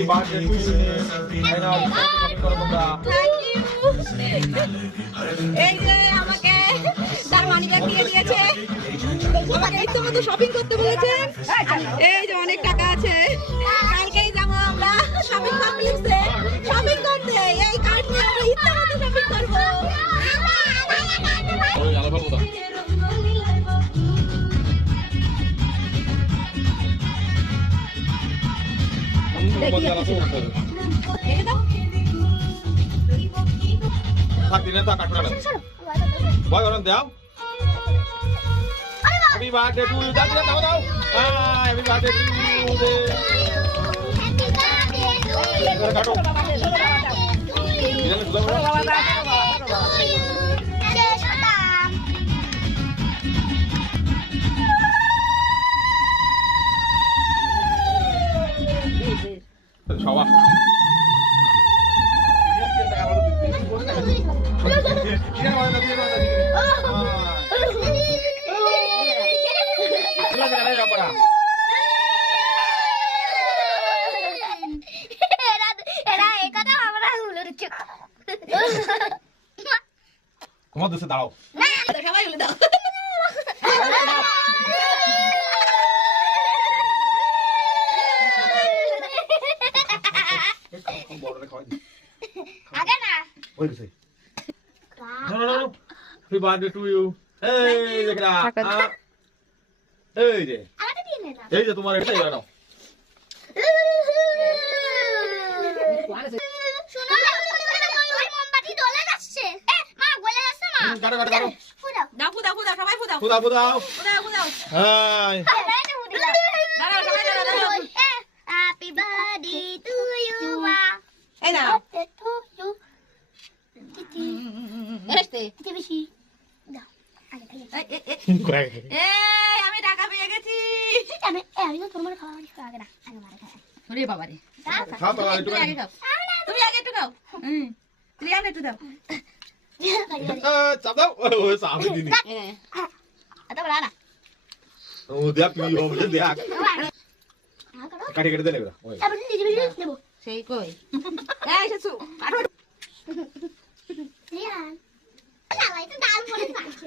এই যে আমাকে তার মানিব্যাগ দিয়ে দিয়েছে, আমাকে ইচ্ছেমতো শপিং করতে বলেছে। এই যে অনেক টাকা আছে, কালকেই যাবো আমরা শপিং কমপ্লেক্সে শপিং করতে। এই কার্ড নিয়ে আমরা ইচ্ছেমতো শপিং করবো। Happy birthday to you. Jangan tahu tahu. Happy birthday to you. Kado. Sawah. Kamu tuh sedau. সবাই বলে দাও। আগে না ওই গেছে no happy birthday to you এই যে কেডা এই যে আগে দিয়ে নে না এই যে তোমার এটা নাও শোনো ওই মোমবাতি জ্বলে যাচ্ছে মা গলে যাচ্ছে মা কাটো কাটো কাটো ফুদাও দাও ফুদাও ফুদাও সবাই ফুদাও ফুদাও ফুদাও ফুদাও ফুদাও। হাই দাঁড়াও সবাই দাঁড়াও। হ্যাপি বার্থডে টু ইউ এই দাও। টু ইউ এসতে কি বেশি দাও আগে এই আমি টাকা পেয়ে গেছি। আমি তো তোমার খাওয়া আগে না আগে মারা খাই ওরে বাবা রে, খাও তো একটু তুমি আগে খাও, তুমি আগে একটু খাও। তুমি আগে একটু দাও। চাপ দাও ওই সামনে দিনি আটা বড় না ও দেখ কি হবে দেখ কাটি কেটে দে লাগা ওই তারপর নিজে নিজে নেব সেই কই এই এসেছো আরো রিয়ান না ভাই তো ডাল পড়ে থাকছে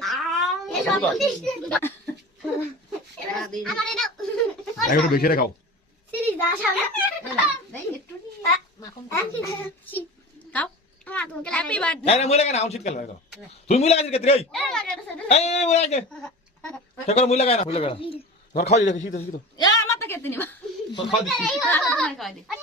এই সব দিস আমার এটা একটু বেশি রে খাও সিরিজ দা সামনে এই একটু নি মাখন ছি দাও। আমার তোমাকে হ্যাপি বার্থডে। এই মুই লাগা না শীতকাল লাগা তুই মুই লাগা দিকে রে এই মুই লাগা ঠেকর মুই লাগা না মুই লাগা ধর খাও দেখি শীত শীত এ আমার তো কেটে নিবা। খাও দিছি খাওয়া দে।